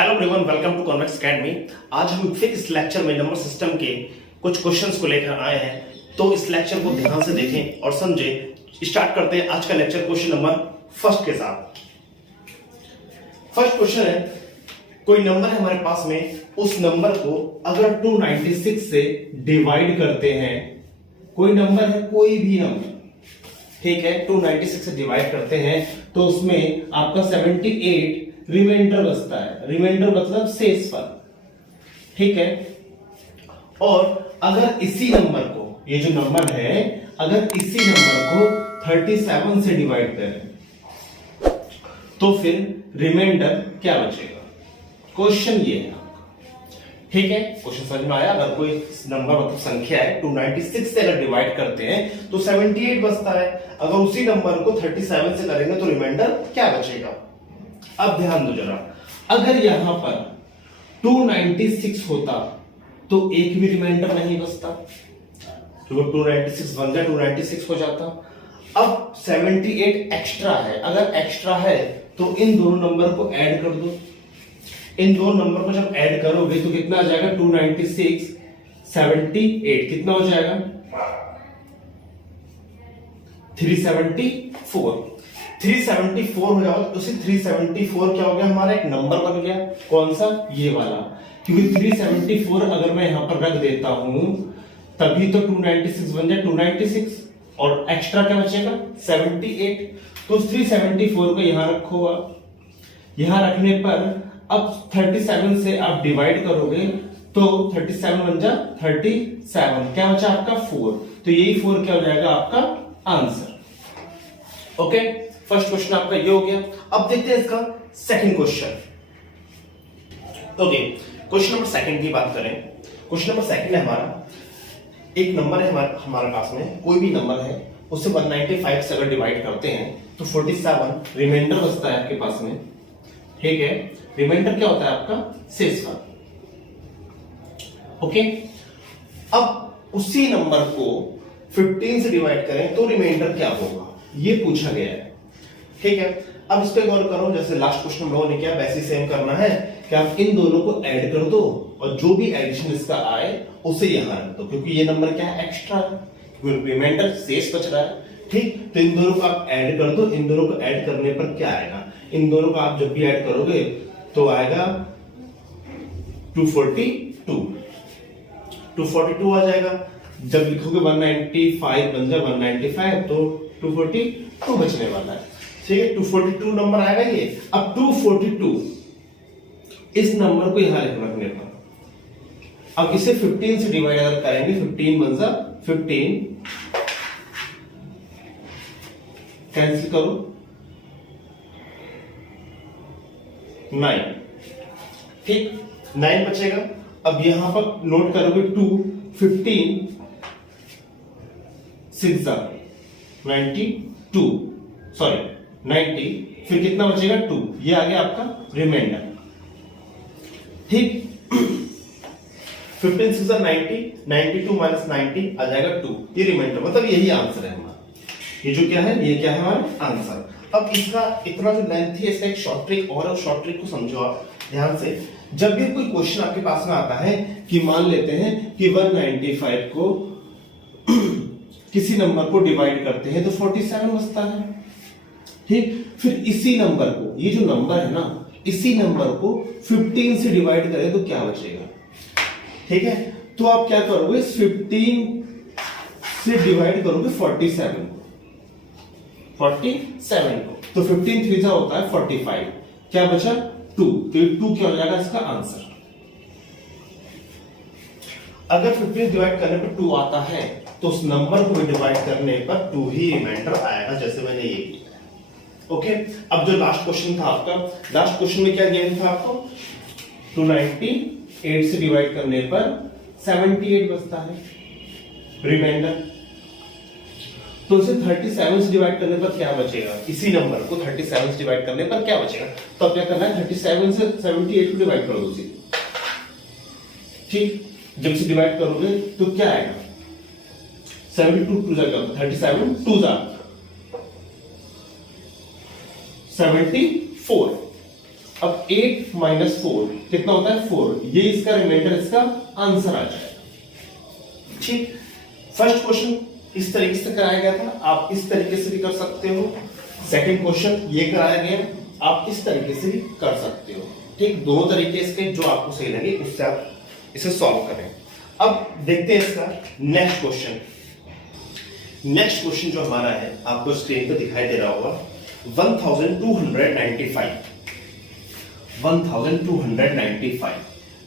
Hello everyone, welcome to Convex Academy. आज हम फिर इस लेक्चर में नंबर सिस्टम के कुछ क्वेश्चंस को लेकर आए हैं, तो इस लेक्चर को ध्यान से देखें और समझें। स्टार्ट करते हैं आज का लेक्चर क्वेश्चन नंबर फर्स्ट के साथ। फर्स्ट क्वेश्चन है, कोई नंबर है हमारे पास में, उस नंबर को अगर 296 से डिवाइड करते हैं, कोई नंबर है, कोई भी नंबर, ठीक है, 296 से डिवाइड करते हैं तो उसमें आपका 78 रिमाइंडर बचता है। रिमाइंडर मतलब शेष फल, ठीक है। और अगर इसी नंबर को, ये जो नंबर है, अगर इसी नंबर को 37 से डिवाइड करें तो फिर रिमाइंडर क्या बचेगा? क्वेश्चन ये है, ठीक है। क्वेश्चन समझ में आया? अगर कोई नंबर मतलब संख्या है 296 से अगर डिवाइड करते हैं तो 78 बचता है। अगर उसी नंबर को 37 से करेंगे तो रिमाइंडर क्या बचेगा? अब ध्यान दो जरा, अगर यहां पर 296 होता तो एक भी रिमाइंडर नहीं बचता, तो 296 बन जाए 296 हो जाता। अब 78 एक्स्ट्रा है, अगर एक्स्ट्रा है तो इन दोनों नंबर को ऐड कर दो। इन दोनों नंबर को जब ऐड करोगे तो कितना आ जाएगा? 296 78 कितना हो जाएगा? 374 हो जाएगा। तो 374 क्या हो गया? हमारा एक नंबर बन गया। कौन सा? ये वाला। क्योंकि 374 अगर मैं यहां पर रख देता हूं तभी तो 296 बन जाए 296, और एक्स्ट्रा क्या बचेगा? 78। तो 374 को यहां रखो। यहां रखने पर अब 37 से आप डिवाइड करोगे तो 37 बन जा 37, क्या बचा आपका? 4। तो यही 4 क्या हो जाएगा? आपका आंसर। ओके, फर्स्ट क्वेश्चन आपका ये हो गया। अब देखते हैं इसका second question. Okay, question number second की बात करें। क्वेश्चन नंबर सेकंड है हमारा, एक नंबर है हमारे पास में, कोई भी नंबर है, उससे 195 से अगर डिवाइड करते हैं तो 47 रिमाइंडर बचता है आपके पास में, ठीक है। रिमाइंडर क्या होता है आपका? शेषफल। ओके, अब उसी नंबर को 15 से डिवाइड करें तो रिमाइंडर क्या होगा, ये पूछा गया है, ठीक है। अब इस पे गौर करो, जैसे लास्ट क्वेश्चन हम लोगों ने किया वैसे सेम करना है कि आप इन दोनों को ऐड कर दो और जो भी एडिशन इसका आए उसे यहां रख दो, क्योंकि ये नंबर क्या है? एक्स्ट्रा है, क्योंकि रिमाइंडर शेष बच रहा है, ठीक। तो इन दोनों को आप ऐड कर दो। इन दोनों को ऐड करने पर क्या आएगा? इन दोनों को आप जब भी ऐड करोगे तो आएगा 242 आ जाएगा। जब लिखोगे 195 बन जाए 195 तो 242 बचने वाला है, ठीक है। 242 नंबर आएगा ये। अब 242 इस नंबर को यहां रखने पर, अब इसे 15 से डिवाइड अगर करेंगे 15 बन जा 15, कैंसिल करो 9, ठीक, 9 बचेगा। अब यहां पर नोट करोगे 2, 15 6 92, सॉरी 90, फिर कितना बचेगा? 2। ये आ गया आपका रिमाइंडर, ठीक। 15 6 90, 92 माइनस 90 आ जाएगा 2, ये रिमाइंडर, मतलब यही आंसर है हमारा। ये जो क्या है, ये क्या है हमारा आंसर। अब इसका इतना जो लेंथ है, इसका एक शॉर्ट ट्रिक और शॉर्ट ट्रिक को समझो आप ध्यान से। जब भी कोई क्वेश्चन आपके पास में आता है कि मान लेते हैं कि 195 को किसी नंबर को डिवाइड करते हैं तो 47 बचता है, ठीक। फिर इसी नंबर को, ये जो नंबर है ना, इसी नंबर को 15 से डिवाइड करें तो क्या बचेगा, ठीक है। तो आप क्या करोगे? 15 से डिवाइड करोगे 47 को, तो 15 3 होता है 45, क्या बचा? 2। तो 2 क्या हो जाएगा इसका आंसर? अगर 15 डिवाइड करने पर 2 आता है तो उस नंबर को डिवाइड करने पर 2 ही रिमाइंडर आएगा, जैसे मैंने ये किया। ओके, अब जो लास्ट क्वेश्चन था आपका, लास्ट क्वेश्चन में क्या गिवन था आपको? 298 से डिवाइड करने पर 78 बचता है रिमाइंडर। तो इसे 37 से डिवाइड करने पर क्या बचेगा? इसी नंबर को 37 से डिवाइड करने पर क्या बचेगा? तो अब क्या करना है? 37 से 78 को डिवाइड कर दो, ठीक। जब इसे डिवाइड करोगे तो क्या आएगा? 72 2 जाएगा, 37 2 जा 74, अब 8 माइनस 4 कितना होता है 4, ये इसका रिमाइंडर, इसका आंसर आ जाएगा। ठीक, फर्स्ट क्वेश्चन इस तरीके से कराया गया था, आप इस तरीके से भी कर सकते हो। सेकंड क्वेश्चन ये कराया गया, आप इस तरीके से भी कर सकते हो। ठीक, दोनों तरीके इसके जो आपको सही लगे उससे आप इसे सॉल्व करें। अब देखते हैं इसका नेक्स्ट क्वेश्चन। नेक्स्ट क्वेश्चन जो हमारा है आपको स्क्रीन पे दिखाई दे रहा होगा, 1295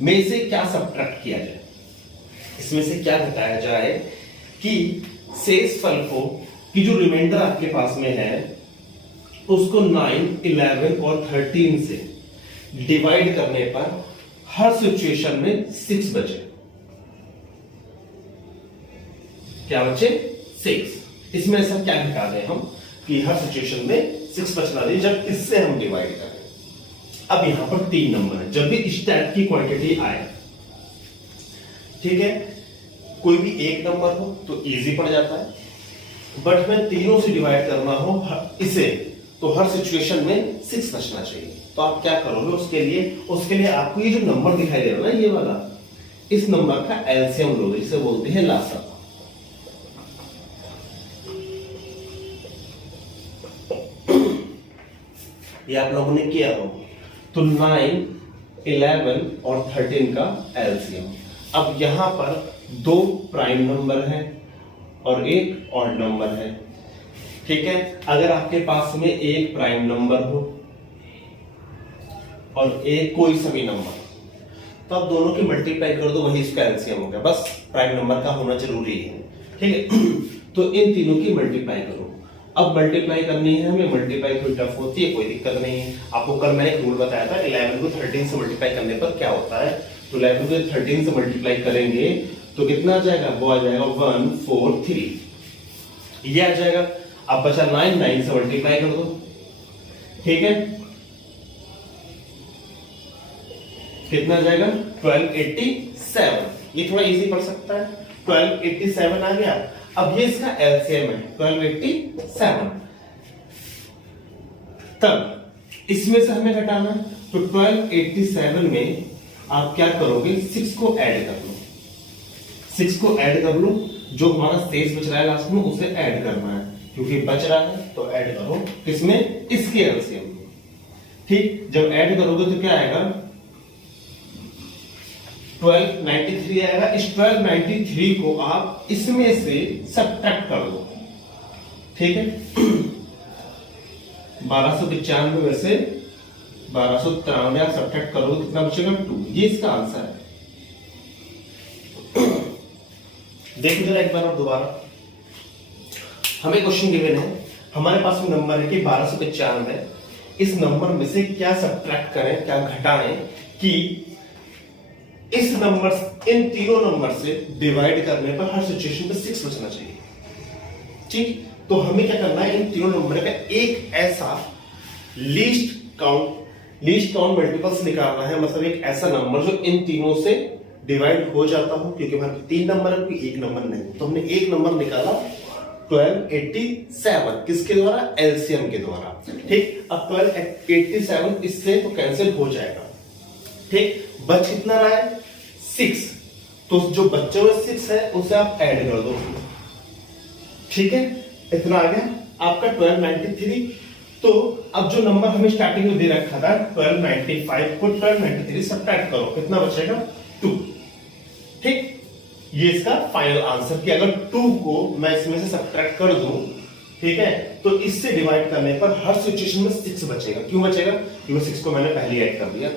में से क्या सब्ट्रैक्ट किया जाए, इसमें से क्या घटाया जाए कि शेष फल को कि जो रिमाइंडर आपके पास में है उसको 9, 11 और 13 से डिवाइड करने पर हर सिचुएशन में 6 बचे। क्या बचे 6। इसमें ऐसा क्या घटा दें हम कि हर सिचुएशन में 6 बचना चाहिए जब इससे हम डिवाइड करें। अब यहां पर 3 नंबर है, जब भी इस टाइप की क्वांटिटी आए, ठीक है, कोई भी एक नंबर हो तो इजी पड़ जाता है, बट मैं तीनों से डिवाइड करना हो इसे तो हर सिचुएशन में 6 बचना चाहिए। तो आप क्या करोगे उसके लिए आपको ये जो नंबर दिखाई दे रहा है ना, ये वाला, इस नंबर का एलसीएम लोगे, जिसे बोलते हैं लासा। ये आप लोगों ने किया हो तो 9, 11 और 13 का एलसीएम। अब यहां पर 2 प्राइम नंबर है और एक ऑड नंबर है, ठीक है। अगर आपके पास में एक प्राइम नंबर हो और एक कोई सभी नंबर, तो आप दोनों की मल्टीप्लाई कर दो, वही इसका एलसीएम हो गया। बस प्राइम नंबर का होना जरूरी है, ठीक है। तो इन तीनों की मल्टीप्लाई करो। अब मल्टीप्लाई करनी है हमें, मल्टीप्लाई थोड़ी टफ होती है, कोई दिक्कत नहीं है। आपको कल मैंने एक रूल बताया था, 11 को 13 से मल्टीप्लाई करने पर क्या होता है। तो 11 को 13 से मल्टीप्लाई करेंगे तो कितना आ जाएगा, वो आ जाएगा 143, ये आ जाएगा। अब बचा 9 से मल्टीप्लाई कर दो, ठीक है, कितना आ जाएगा 1287। ये थोड़ा इजी पड़ सकता है, 1287 आ गया। अब ये इसका एलसीएम है 1287, तब इसमें से हमें घटाना है, तो 1287 में आप क्या करोगे, 6 को ऐड कर लो, 6 को ऐड कर लो, जो हमारा शेष बच रहा है लास्ट में उसे ऐड करना है, क्योंकि बच रहा है तो ऐड करो किसमें, इसके एलसीएम में। ठीक, जब ऐड करोगे तो क्या आएगा 1293 आएगा। इस 1293 को आप इसमें से सब्ट्रैक्ट कर दो, ठीक है। 1295 में से 1293 आप सब्ट्रैक्ट करोगे, कितना बचेगा 2। ये इसका आंसर है। देखो जरा एक बार और दोबारा, हमें क्वेश्चन गिवन है, हमारे पास में नंबर है कि 1295 है। इस नंबर में से क्या सब्ट्रैक्ट करें, क्या घटाएं कि इस नंबर, इन तीनों नंबर से डिवाइड करने पर हर सिचुएशन में 6 बचना चाहिए। ठीक, तो हमें क्या करना है, इन तीनों नंबर का एक ऐसा लीस्ट काउंट मल्टीपल्स निकालना है, मतलब एक ऐसा नंबर जो इन तीनों से डिवाइड हो जाता हो, क्योंकि हमारे 3 नंबर है, कोई एक नंबर नहीं। तो हमने एक नंबर निकाला 1287, किसके द्वारा, एलसीएम के द्वारा। ठीक, अब 1287 इससे तो कैंसिल हो जाएगा। ठीक, बच कितना रहा है 6, तो जो बच्चे हुए 6 है उसे आप ऐड कर दो, ठीक है। इतना आ गया आपका 1293। तो अब जो नंबर हमें स्टार्टिंग में दे रखा था 1295 को 1293 सब्ट्रैक्ट करो, कितना बचेगा 2। ठीक, ये इसका फाइनल आंसर कि अगर 2 को मैं इसमें से सब्ट्रैक्ट कर दूं, ठीक है, तो इससे डिवाइड करने पर हर सिचुएशन में 6 बचेगा। क्यों बचेगा, क्योंकि 6 को मैंने पहले ऐड कर दिया।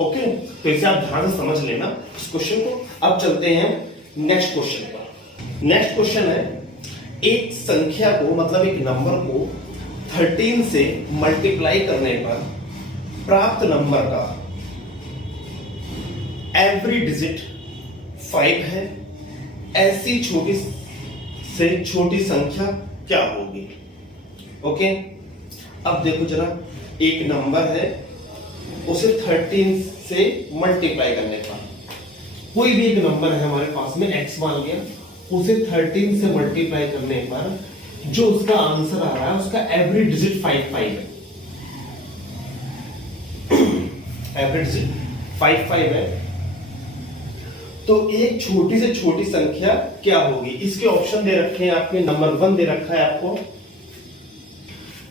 ओके, तो इसे आप ध्यान से समझ लेना इस क्वेश्चन को। अब चलते हैं नेक्स्ट क्वेश्चन पर। नेक्स्ट क्वेश्चन है, एक संख्या को, मतलब एक नंबर को 13 से मल्टीप्लाई करने पर प्राप्त नंबर का एवरी डिजिट 5 है, ऐसी छोटी से छोटी संख्या क्या होगी। ओके, अब देखो जरा, एक नंबर है, उसे 13 से मल्टीप्लाई करने पर, कोई भी एक नंबर है हमारे पास में x मान लिया, उसे 13 से मल्टीप्लाई करने पर जो उसका आंसर आ रहा है उसका एवरी डिजिट 5 है। एवरेज 5 है, तो एक छोटी से छोटी संख्या क्या होगी? इसके ऑप्शन दे रखे हैं आपके, नंबर 1 दे रखा है आपको,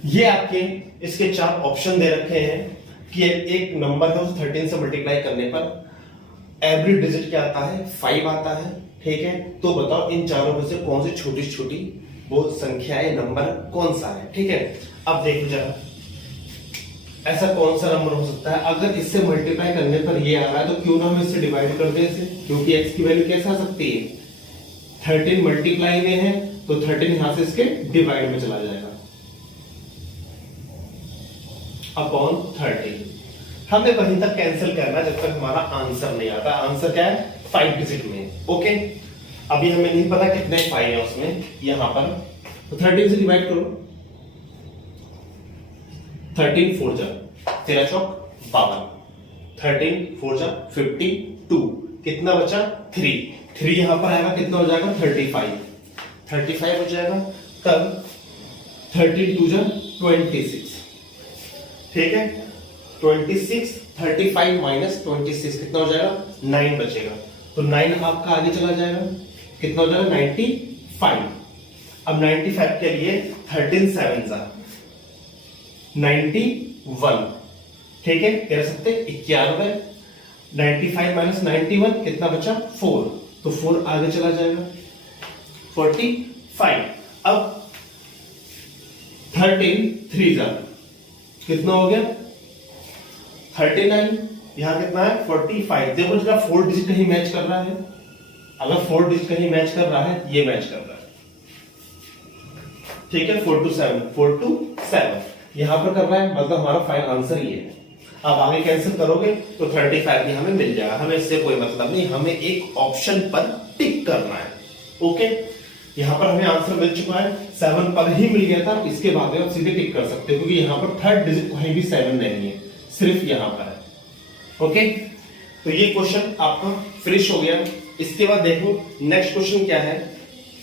ये आपके इसके 4 ऑप्शन दे रखे हैं कि एक नंबर है उस 13 से मल्टीप्लाई करने पर एवरेज डिजिट क्या आता है? 5 आता है। ठीक है, तो बताओ इन चारों में से कौन सी छोटी छोटी वो संख्या है, नंबर कौन सा है? ठीक है, अब देखो जरा ऐसा कौन सा नंबर हो सकता है? अगर इससे मल्टीप्लाई करने पर ये आ रहा है तो क्यों ना हम इससे डिवाइड कर दें इसे, क्योंकि x की वैल्यू कैसे आ सकती है? 13 मल्टीप्लाई में है तो 13 यहां से इसके डिवाइड में चला जाएगा अपॉन 13। हमें वहीं तक कैंसिल करना है जब तक हमारा आंसर नहीं आता। आंसर क्या है? 5 डिजिट में। ओके, अभी हमें नहीं पता कितने 5 है उसमें यहां पर, तो 13 से डिवाइड करो। 13 4 जा 13 चौक 52, 13 4 जा 52, कितना बचा? 3 यहां पर आएगा, कितना हो जाएगा? 35 हो जाएगा। तब 13 2 जा 26, ठीक है, 26, 35 माइनस 26 कितना हो जाएगा? 9 बचेगा, तो 9 आपका आगे चला जाएगा, कितना हो जाएगा? 95। अब 95 के लिए 13 7 जा 91, ठीक है, कह सकते 91। 95 माइनस 91 कितना बचा? 4, तो 4 आगे चला जाएगा 45। अब 13 3 जा कितना हो गया? 39, यहां कितना है? 45। देखो जरा 4 डिजिट कहीं मैच कर रहा है, अगर 4 डिजिट कहीं मैच कर रहा है, ये मैच कर रहा है, ठीक है, 4 to 7 यहां पर कर रहा है, मतलब हमारा फाइनल आंसर ये है। अब आगे कैंसिल करोगे तो 35 भी हमें मिल जाएगा, हमें इससे कोई मतलब नहीं, हमें एक ऑप्शन पर टिक करना है। ओके, यहां पर हमें आंसर मिल चुका है, 7 पर ही मिल गया था, इसके बाद में आप सीधे टिक कर सकते हो, क्योंकि यहां पर थर्ड डिजिट कहीं भी 7 नहीं है, सिर्फ यहां पर है। ओके, तो ये क्वेश्चन आपका फिनिश हो गया। इसके बाद देखो नेक्स्ट क्वेश्चन क्या है,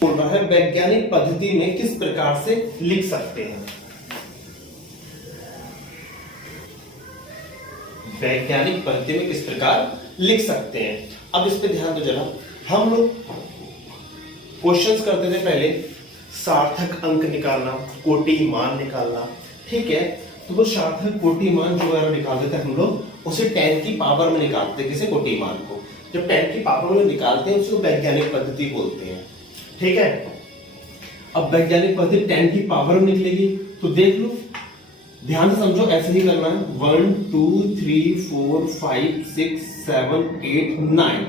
बोल रहा है वैज्ञानिक पद्धति में किस प्रकार से लिख सकते हैं? वैज्ञानिक पद्धति में किस प्रकार लिख सकते हैं? अब इस पे ध्यान दो जरा, हम लोग क्वेश्चंस करते थे पहले, सार्थक अंक निकालना, कोटि मान निकालना, ठीक है, तो वो सार्थक कोटि मान जो है निकालते थे हम लोग, उसे 10 की पावर में निकालते, किसे? कोटि मान को। जब 10 की पावर में निकालते हैं उसको वैज्ञानिक पद्धति बोलते हैं, ठीक है। अब वैज्ञानिक पद्धति 10 की पावर में निकलेगी, तो देख लो, ध्यान से समझो, ऐसे ही करना है, 1 2 3 4 5 6 7 8 9,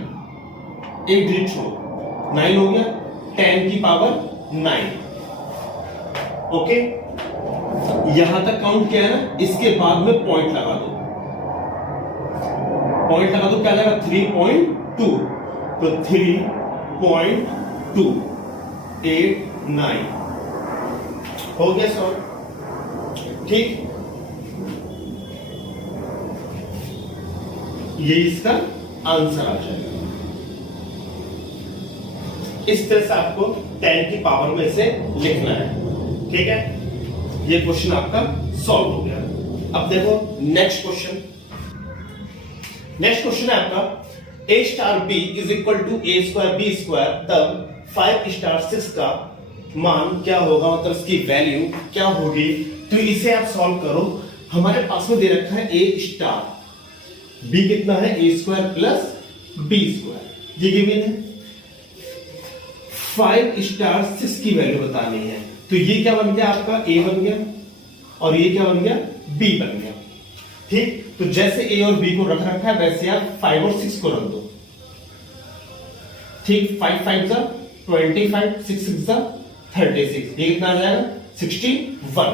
एक डिजिट छोड़ो, 9 हो गया, 10 की पावर 9। ओके, यहां तक काउंट किया है ना, इसके बाद में पॉइंट लगा दो, पॉइंट लगा दो, क्या जाएगा? 3.2, तो 3.2 8 9 हो गया सॉल्व, ठीक। ये इसका आंसर आ जाएगा। इस तरह से आपको 10 की पावर में इसे लिखना है, ठीक है। ये क्वेश्चन आपका सॉल्व हो गया। अब देखो नेक्स्ट क्वेश्चन, नेक्स्ट क्वेश्चन है आपका a star b is equal to a square b square, तब 5 स्टार 6 का मान क्या होगा, मतलब इसकी वैल्यू क्या होगी? तो इसे आप सॉल्व करो। हमारे पास में दे रखा है a स्टार, b कितना है? a square plus b square, ये गिवन है। 5 स्टार 6 की वैल्यू बतानी है, तो ये क्या बन गया आपका? a बन गया, और ये क्या बन गया? b बन गया, ठीक। तो जैसे a और b को रख रखा है, वैसे आप 5 और 6 को रख दो, ठीक। 5 5 जा 25, 6 6 जा 36, ये कितना आ जाएगा? 61।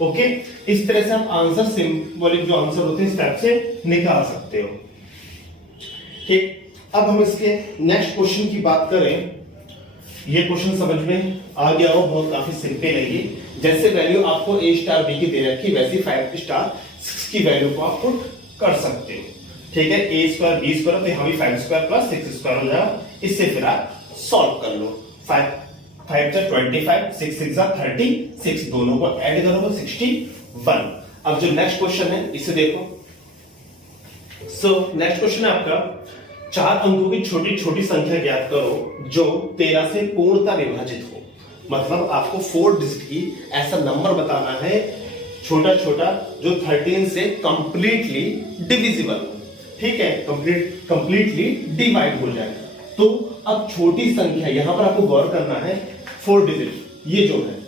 ओके, इस तरह से आप आंसर, सिंबॉलिक जो आंसर होते हैं, इस टाइप से निकाल सकते हो, ठीक। अब हम इसके नेक्स्ट क्वेश्चन की बात करें। ये क्वेश्चन समझ में आ गया हो, बहुत काफी सिंपल है ये। जैसे वैल्यू आपको a स्टार b की दे रखी, वैसे 5 स्टार 6 की वैल्यू को आप पुट कर सकते हो, ठीक है। a स्क्वायर b स्क्वायर, तो यहाँ भी 5 स्क्वायर प्लस 6 स्क्वायर हो जाएगा, इससे फिर आप सॉल्व कर लो। 5 5 जा 25, 6 6 जा 36, दोनों को ऐड करोगे 61। अब जो नेक्स्ट क्वेश्चन है इसे देखो, सो नेक्स्ट क्वेश्चन है आपका, 4 अंकों की छोटी छोटी संख्या ज्ञात करो जो 13 से पूर्णतः विभाजित हो। मतलब आपको 4 डिजिट की ऐसा नंबर बताना है छोटा छोटा जो 13 से कंप्लीटली डिविजिबल हो। ठीक है, कंप्लीटली डिवाइड हो जाए। तो अब छोटी संख्या यहां पर आपको गौर करना है, 4 डिजिट ये जो है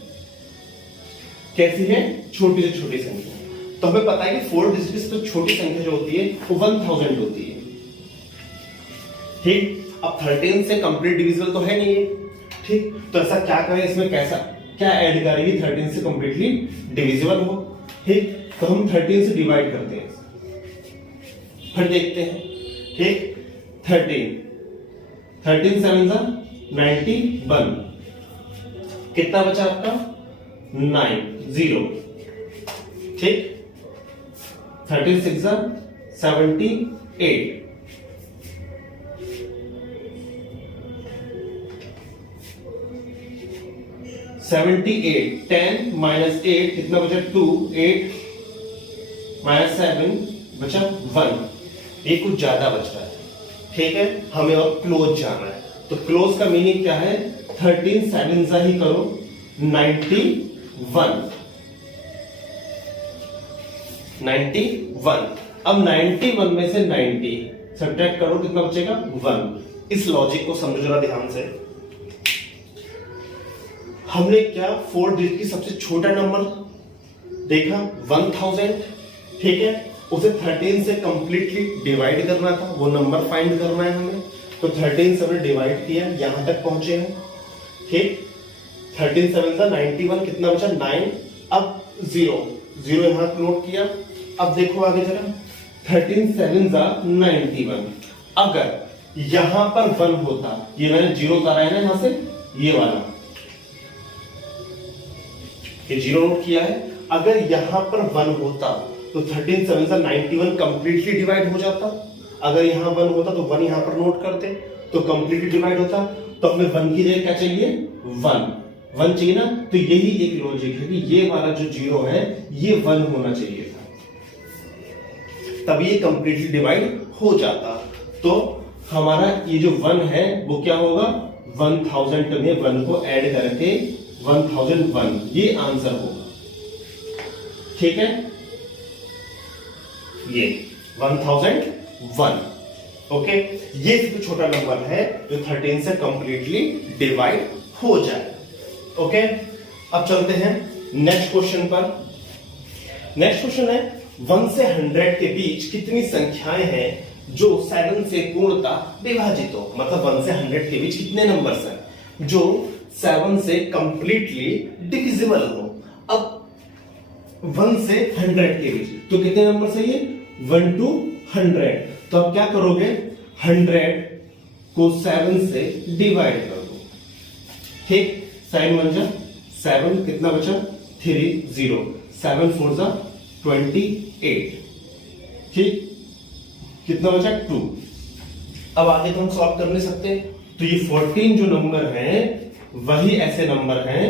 कैसी है, छोटी से छोटी संख्या। तो हमें पता है कि 4 डिजिट की सबसे छोटी संख्या जो होती है वो 1000 होती है। ठीक, अब 13 से कंप्लीट डिविजिबल तो है नहीं है। ठीक, तो ऐसा क्या करें, इसमें कैसा क्या ऐड करेंगे 13 से कंप्लीटली डिविजिबल हो। ठीक, तो हम 13 से डिवाइड करते हैं, फिर देखते हैं। ठीक, 13 7 जा 91, कितना बचा आपका 9 0। ठीक, 13 6 जा 78, 78 10 माइनस 8 कितना बचा 2, 8 माइनस 7 बचा 1। ये कुछ ज्यादा बच रहा है। ठीक है, हमें और क्लोज जाना है। तो क्लोज का मीनिंग क्या है, 13 7 जा ही करो 91, 91। अब 91 में से 90 सब्ट्रैक्ट करो, कितना बचेगा 1। इस लॉजिक को समझो जरा ध्यान से। हमने क्या 4 डिजिट की सबसे छोटा नंबर देखा 1000। ठीक है, उसे 13 से कंप्लीटली डिवाइड करना था, वो नंबर फाइंड करना है हमें। तो 13 से हमने डिवाइड किया, यहां तक पहुंचे हैं। ठीक, 13 7 जा 91, कितना बचा 9। अब 0 यहां नोट किया। अब देखो आगे जरा, 13 7 जा 91। अगर यहां पर 1 होता, ये मैंने 0 उतारा है ना यहां से, ये वाला ये 0 नोट किया है। अगर यहां पर 1 होता तो 13 7 जा 91 कंप्लीटली डिवाइड हो जाता। अगर यहां 1 होता तो 1 यहां पर नोट करते तो कंप्लीटली डिवाइड होता। तो हमें 1 की जगह क्या चाहिए, 1 चाहिए ना। तो यही एक लॉजिक है कि ये वाला जो 0 है ये 1 होना चाहिए था, तब ये कंप्लीटली डिवाइड हो जाता। तो हमारा ये जो 1 है वो क्या होगा, 1000 में 1 को ऐड करके 1001, ये आंसर होगा। ठीक है, ये 1001। ओके, ये सबसे छोटा नंबर है जो 13 से कंप्लीटली डिवाइड हो जाए। ओके, अब चलते हैं नेक्स्ट क्वेश्चन पर। नेक्स्ट क्वेश्चन है, 1 से 100 के बीच कितनी संख्याएं हैं जो 7 से पूर्णतः विभाजित हो। मतलब 1 से 100 के बीच कितने नंबर्स हैं जो 7 से कंप्लीटली डिविजिबल हो। अब 1 से 100 के बीच तो कितने नंबर है ये, 1 to 100। तो अब क्या करोगे, 100 को 7 से डिवाइड कर दो। ठीक, 7 बन जा 7, कितना बचा 3 0, 7 4 जा 28। ठीक, कितना बचा 2। अब आगे तो हम सॉल्व कर नहीं सकते। तो ये 14 जो नंबर हैं वही ऐसे नंबर हैं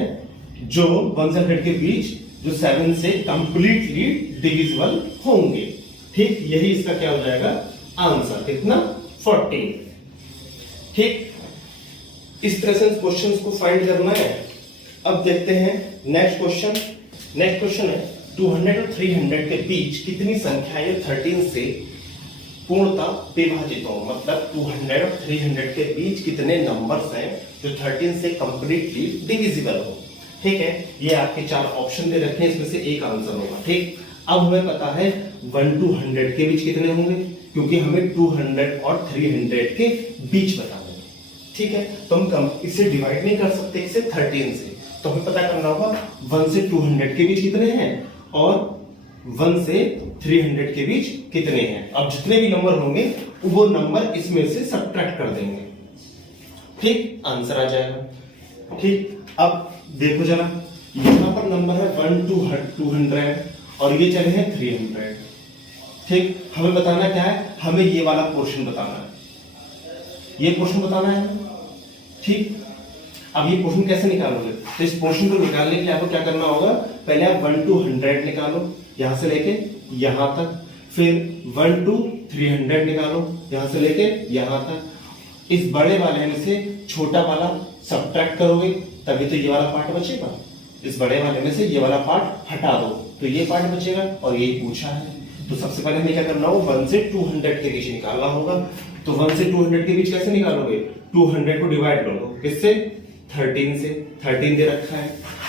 जो 1 से 100 के बीच जो 7 से कंप्लीटली डिविजिबल होंगे। ठीक, यही इसका क्या हो जाएगा आंसर, कितना 14। ठीक, इस तरह से क्वेश्चंस को फाइंड करना है। अब देखते हैं नेक्स्ट क्वेश्चन। नेक्स्ट क्वेश्चन है, 200 और 300 के बीच कितनी संख्याएं 13 से पूर्णतः विभाजित हो। मतलब 200 और 300 के बीच कितने नंबर्स हैं जो 13 से कंप्लीटली डिविजिबल हो। ठीक है, ये आपके 4 ऑप्शन दे रखे हैं, इसमें से एक आंसर होगा। ठीक, अब हमें पता है 1 to 100 के बीच कितने होंगे, क्योंकि हमें 200 और 300 के बीच बताना है। ठीक है, तो हम इसे डिवाइड नहीं कर सकते इसे 13 से, तो हमें पता करना होगा 1 से 200 के बीच कितने हैं और 1 से 300 के बीच कितने हैं। अब जितने भी नंबर होंगे वो नंबर इसमें से सब्ट्रैक्ट कर देंगे। ठीक, आंसर आ जाएगा। ठीक, अब देखो जरा, यहां पर नंबर है 1 to 200 और ये चले हैं 300। ठीक, हमें बताना क्या है, हमें ये वाला पोर्शन बताना है, ये पोर्शन बताना है। ठीक, अब ये पोर्शन कैसे निकालोगे, तो इस पोर्शन को निकालने के लिए आपको क्या करना होगा, पहले आप 1 to 100 निकालो, यहां से लेके यहां तक, फिर 1 to 300 निकालो, यहां से लेके यहां तक। इस बड़े वाले में से छोटा वाला सब्ट्रैक्ट करोगे तभी तो ये वाला पार्ट बचेगा। इस बड़े वाले में से ये वाला पार्ट हटा दो तो ये पार्ट बचेगा, और यही पूछा है। तो सबसे पहले हमें क्या करना होगा, 1 से 200 के बीच निकालना होगा। तो 1 से 200 के बीच कैसे निकालोगे, 200 को डिवाइड कर दो, किससे, 13 से। 13 दे रखा है,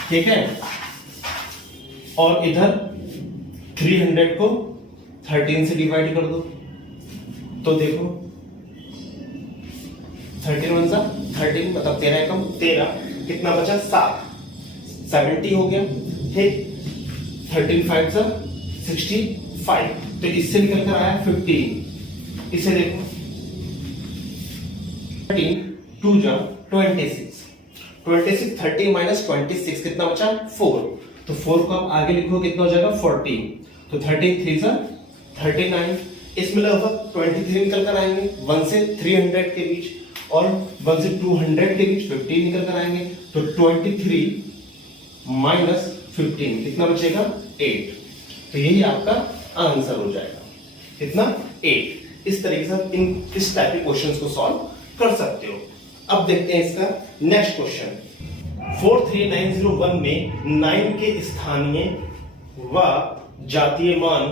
ठीक है। और इधर 300 को 13 से डिवाइड कर दो, तो देखो 13 1 13 मतलब 13 एकम 13, कितना बचा, 7, 70 हो गया, ठीक। 13 5 65, तो इससे निकल कर आया 15। इसे देखो 13 2 26, 26 30 माइनस 26 कितना बचा, 4। तो 4 को आप आगे लिखो कितना हो जाएगा, 14। तो 13 3 39, इसमें लगभग 23 निकल कर आएंगे 1 से 300 के बीच, और 1 से 200 के बीच 15 निकल कर आएंगे। तो 23 माइनस 15 कितना बचेगा, 8। तो यही आपका आंसर हो जाएगा, कितना, 8। इस तरीके से इस टाइप के क्वेश्चंस को सॉल्व कर सकते हो। अब देखते हैं इसका नेक्स्ट क्वेश्चन। 43901 में 9 के स्थानीय व जातीय मान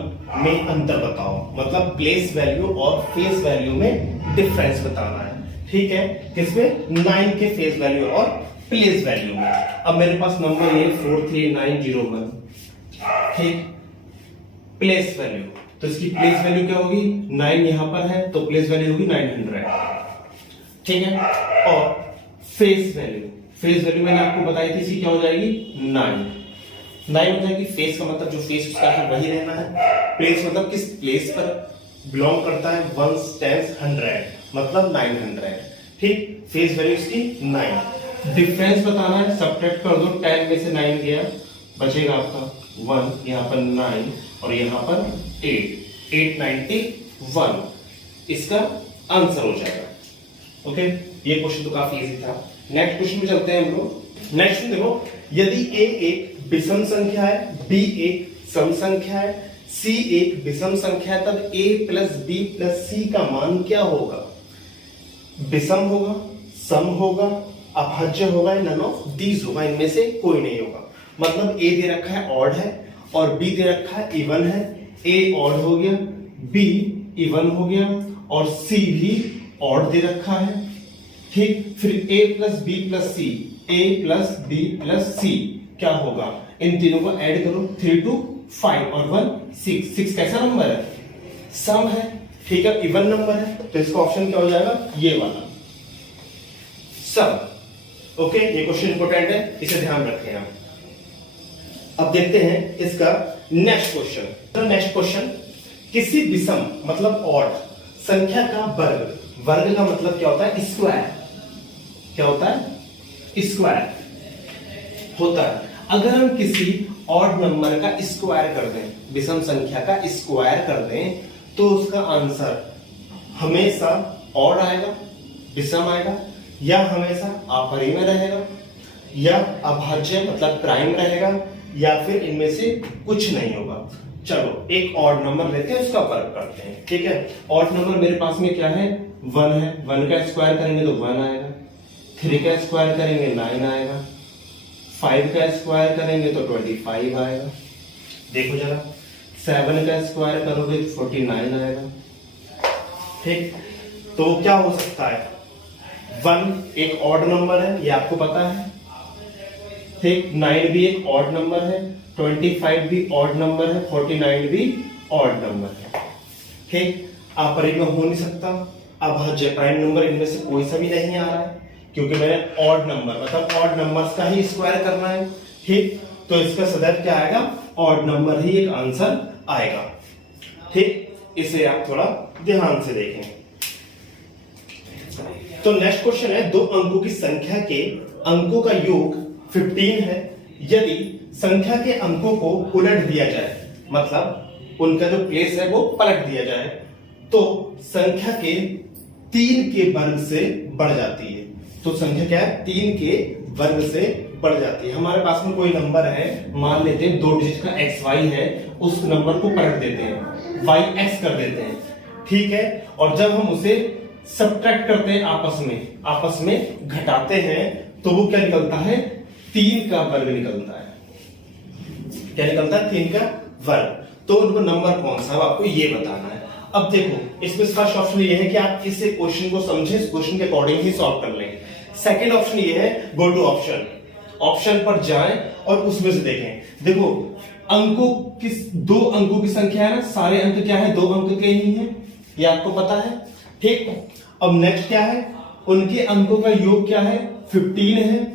में अंतर बताओ, मतलब प्लेस वैल्यू और फेस वैल्यू में डिफरेंस बताना है, ठीक है। किसमें, 9 के फेस वैल्यू और प्लेस वैल्यू में। अब मेरे पास नंबर ये 43901, ठीक। प्लेस वैल्यू, तो इसकी प्लेस वैल्यू क्या होगी, 9 यहां पर है तो प्लेस वैल्यू होगी 900, ठीक है। और फेस वैल्यू, फेस वैल्यू मैंने आपको बताई थी, इसकी क्या हो जाएगी, 9 हो जाएगी। फेस का मतलब जो फेस उसका है वही रहना है। प्लेस मतलब किस प्लेस पर बिलोंग करता है, 1 10 100 मतलब 900, ठीक। फेस वैल्यू इसकी 9। डिफरेंस बताना है, सब्ट्रैक्ट कर दो, 10 में से 9 गया, बचेगा आपका 1, यहाँ पर 9 और यहाँ पर 8, 891 इसका आंसर हो जाएगा। ओके, ये क्वेश्चन तो काफी इजी था। नेक्स्ट क्वेश्चन में चलते हैं हम लोग। नेक्स्ट देखो, यदि a एक विषम संख्या है, b एक सम संख्या है, c एक विषम संख्या है, तब a plus b plus c का मान क्या होगा, विषम होगा, सम होगा, अभाज्य होगा, नन ऑफ दीज होगा, इनमें से कोई नहीं होगा। मतलब a दे रखा है ऑड है और b दे रखा है इवन है। a ऑड हो गया, b इवन हो गया और c भी ऑड दे रखा है, ठीक। फिर a plus b plus c, a plus b plus c क्या होगा, इन तीनों को ऐड करो, 3 2 5 और 1 6। 6 कैसा नंबर है, सम है, ठीक है, इवन नंबर है, तो इसका ऑप्शन क्या हो जाएगा, ये वाला सम। ओके, ये क्वेश्चन इंपॉर्टेंट है, इसे ध्यान रखें आप। अब देखते हैं इसका नेक्स्ट क्वेश्चन। तो नेक्स्ट क्वेश्चन, किसी विषम मतलब ऑड संख्या का वर्ग, वर्ग का मतलब क्या होता है, स्क्वायर, क्या होता है, स्क्वायर होता है। अगर हम किसी ऑड नंबर का स्क्वायर कर दें, विषम संख्या का स्क्वायर कर दें, तो उसका आंसर हमेशा ऑड आएगा, विषम आएगा, या हमेशा अपरिमेय रहेगा, या अभाज्य मतलब प्राइम रहेगा, या फिर इनमें से कुछ नहीं होगा। चलो एक ऑड नंबर लेते हैं, उसका वर्ग करते हैं, ठीक है। ऑड नंबर मेरे पास में क्या है, 1 है, 1 का स्क्वायर करेंगे तो 1 आएगा, 3 का स्क्वायर करेंगे 9 आएगा, 5 का स्क्वायर करेंगे तो 25 आएगा, देखो जरा, 7 का स्क्वायर करोगे तो 49 आएगा, ठीक। तो क्या हो सकता है, 1 एक ऑड नंबर है, ये आपको पता है, ठीक। 9 भी एक ऑड नंबर है, 25 भी ऑड नंबर है, 49 भी ऑड नंबर है, ठीक। अपरिमेय हो नहीं सकता, अभाज्य प्राइम नंबर, इनमें से कोई सा भी नहीं आ रहा है, क्योंकि मैंने ऑड नंबर मतलब ऑड नंबर्स का ही स्क्वायर करना है, ठीक। तो इसका सदैव क्या आएगा, ऑड नंबर ही एक आंसर आएगा, ठीक। इसे आप थोड़ा ध्यान से देखें। तो नेक्स्ट क्वेश्चन है, 2 अंकों की संख्या के अंकों का योग 15 है, यदि संख्या के अंकों को उलट दिया जाए, मतलब उनका जो प्लेस है वो पलट दिया जाए, तो संख्या के 3 के वर्ग से बढ़ जाती है। तो संख्या क्या है, 3 के वर्ग से बढ़ जाती है। हमारे पास में कोई नंबर है, मान लेते हैं 2 डिजिट का XY है, उस नंबर को पलट देते हैं, yx कर देते हैं, ठीक है। और जब हम उसे सब्ट्रैक्ट करते हैं, आपस में घटाते हैं, तो वो क्या निकलता है, 3 का वर्ग निकलता है। क्या निकलता है, 3 का वर्ग। तो उनको नंबर कौन सा है आपको ये बताना है। अब देखो इसमें फर्स्ट ऑप्शन ये है कि आप इस क्वेश्चन को समझें, इस क्वेश्चन के अकॉर्डिंग ही सॉल्व कर लें। सेकंड ऑप्शन ये है, गो टू ऑप्शन पर जाएं और उसमें से देखें। देखो दो अंकों की संख्या है ना, सारे अंक क्या है, 2 अंक के ही हैं, ये आपको पता है, ठीक। अब नेक्स्ट क्या है, उनके अंकों का योग क्या है, 15 है।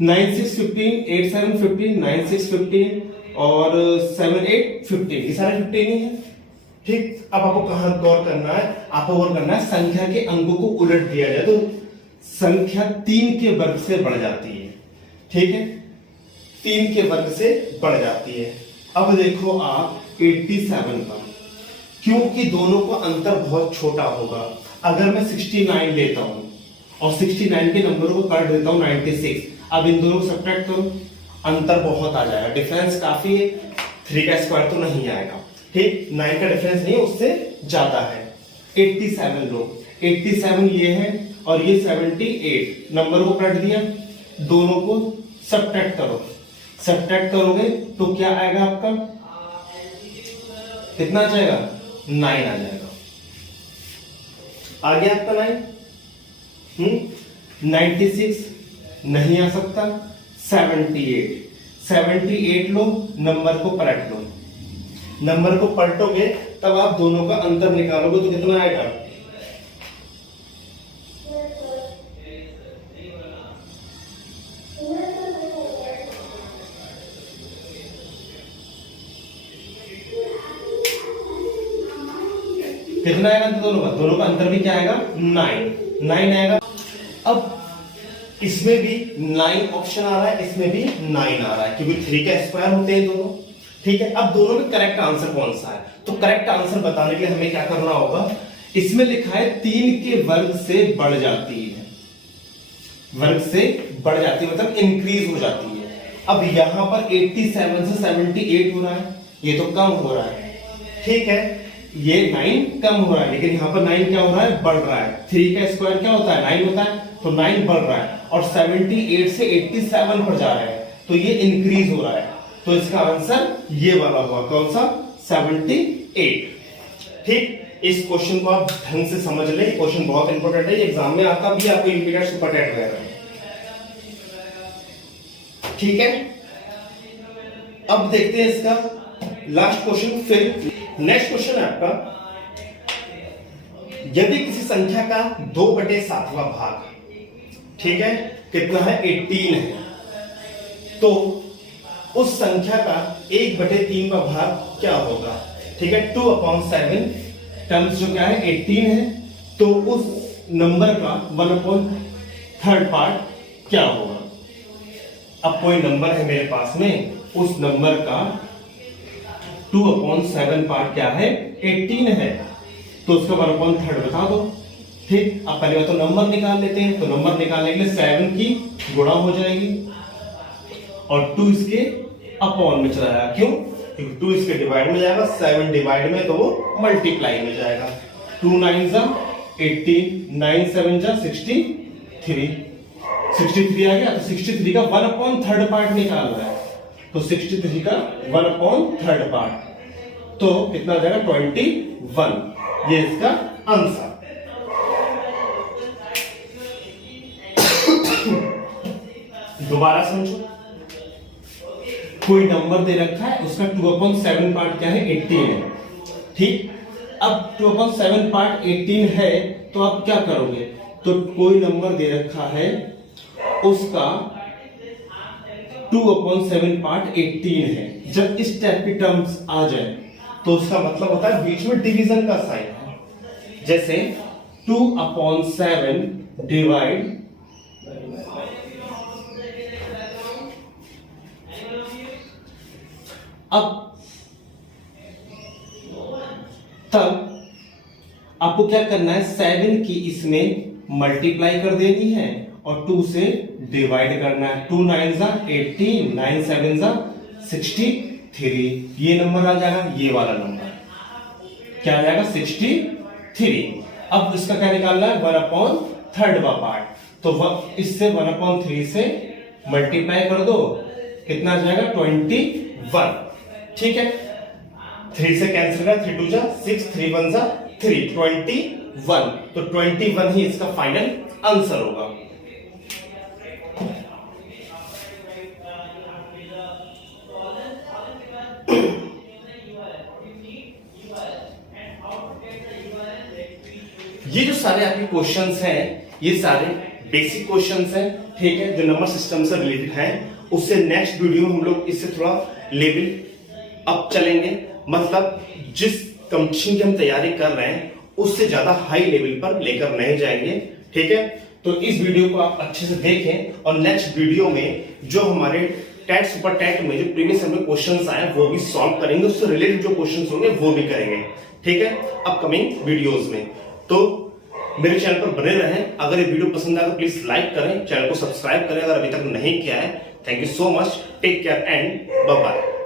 9 6 15, 8 7 15, 9 6 15 और 7 8 15, ये सारे 15 ही है, ठीक। अब आपको कहां गौर करना है, आपको गौर करना है संख्या के अंकों को उलट दिया जाए तो संख्या 3 के वर्ग से बढ़ जाती है, ठीक है, 3 के वर्ग से बढ़ जाती है। अब देखो आप 87 पर, क्योंकि दोनों का अंतर बहुत छोटा होगा। अगर मैं 69 लेता हूं और 69 के नंबरों को काट देता हूं 96, अब इन दोनों को सब्ट्रैक्ट करो, अंतर बहुत आ जाएगा, डिफरेंस काफी है, 3 का स्क्वायर तो नहीं आएगा, ठीक। 9 का डिफरेंस नहीं है, उससे ज्यादा है। 87 लो, 87 ये है और ये 78, नंबर को काट दिया, दोनों को सब्ट्रैक्ट करो, सब्ट्रैक्ट करोगे तो क्या आएगा आपका, कितना आ जाएगा, 9 आ जाएगा। आ गया आपका 9। 96 नहीं आ सकता, 78 लो, नंबर को पलट लो, नंबर को पलटोगे तब आप दोनों का अंतर निकालोगे तो कितना आएगा, कितना आएगा, दोनों का अंतर भी क्या आएगा, 9 आएगा। अब इसमें भी 9 ऑप्शन आ रहा है, इसमें भी 9 आ रहा है, क्योंकि 3 का स्क्वायर होते हैं दोनों, ठीक है। अब दोनों में करेक्ट आंसर कौन सा है, तो करेक्ट आंसर बताने के लिए हमें क्या करना होगा, इसमें लिखा है 3 के वर्ग से बढ़ जाती है, वर्ग से बढ़ जाती है मतलब इंक्रीज हो जाती है। अब यहां पर 87 से 78 हो रहा है, ये तो कम हो रहा है, ठीक है, ये 9 कम हो रहा है, लेकिन यहां पर 9 क्या हो रहा है, बढ़ रहा है। 3 का स्क्वायर क्या होता है, 9 होता है, तो 9 बढ़ रहा है और 78 से 87 पर जा रहा है, तो ये इंक्रीज हो रहा है, तो इसका आंसर ये वाला हुआ, कौन सा, 78, ठीक। इस क्वेश्चन को आप ढंग से समझ ले, क्वेश्चन बहुत इंपॉर्टेंट है, एग्जाम में आता भी, आपको इमीडिएट सुपर टेट रहेगा, ठीक है। अब देखते हैं इसका लास्ट क्वेश्चन। फिर नेक्स्ट क्वेश्चन है आपका, यदि किसी संख्या का 2/7वां भाग, ठीक है, कितना है, 18 है, तो उस संख्या का 1/3वां भाग क्या होगा, ठीक है। 2/7 टर्म्स जो क्या है, 18 है, तो उस नंबर का 1/3 पार्ट क्या होगा। अब कोई नंबर है मेरे पास में, उस नंबर का 2/7 पार्ट क्या है, 18 है, तो उसका 1/3 बता दो, ठीक। अब पहले तो नंबर निकाल लेते हैं, तो नंबर निकालने के लिए 7 की गुणा हो जाएगी और 2 इसके अपॉन में चला जाएगा, क्यों, क्योंकि 2 इसके डिवाइड में जाएगा, 7 डिवाइड में तो वो मल्टीप्लाई में जाएगा। 2 9 जा 18, 9 7 जा 63 आ गया, तो 63 का 1/3 पार्ट निकाल रहा है, तो 63 का 1/3 पार्ट, तो कितना आ जाएगा, 21, ये इसका आंसर। दोबारा समझो, कोई नंबर दे रखा है, उसका 2/7 पार्ट क्या है, 18 है, ठीक। अब 2/7 पार्ट 18 है, तो आप क्या करोगे, तो कोई नंबर दे रखा है, उसका 2/7 पार्ट 18 है, जब इस टाइप की टर्म्स आ जाए तो उसका मतलब होता है बीच में डिवीजन का साइन है, जैसे 2/7 डिवाइड अब तब आपको क्या करना है, 7 की इसमें मल्टीप्लाई कर देनी है और 2 से डिवाइड करना है। 2 9 जा 18, 9 7 जा 63, ये नंबर आ जाएगा, ये वाला नंबर, क्या आ जाएगा 63। अब इसका क्या निकालना है 1/3 पार्ट, तो इससे 1/3 से मल्टीप्लाई कर दो, कितना आ जाएगा 21। ठीक है, 3 से कैंसिल कर, 3 2 जा 6, 3 1 जा 3, 21। तो 21 ही इसका फाइनल आंसर होगा। ये जो सारे आपके क्वेश्चंस हैं, ये सारे बेसिक क्वेश्चंस हैं, ठीक है, जो नंबर सिस्टम से रिलेटेड हैं। उससे नेक्स्ट वीडियो हम लोग इससे थोड़ा लेवल अप चलेंगे, मतलब जिस कंपटीशन की हम तैयारी कर रहे हैं उससे ज्यादा हाई लेवल पर लेकर नहीं जाएंगे। ठीक है, तो इस वीडियो को आप अच्छे से देखें और नेक्स्ट वीडियो में जो हमारे टेट सुपर टेट में जो प्रीवियस में क्वेश्चंस आए वो भी सॉल्व करेंगे, उससे रिलेटेड जो क्वेश्चंस होंगे वो भी करेंगे। ठीक है, अपकमिंग वीडियोस में। तो मेरे चैनल पर बने रहें। अगर ये वीडियो पसंद आए तो प्लीज लाइक करें, चैनल को सब्सक्राइब करें अगर अभी तक नहीं किया है। Thank you so much, take care and bye bye.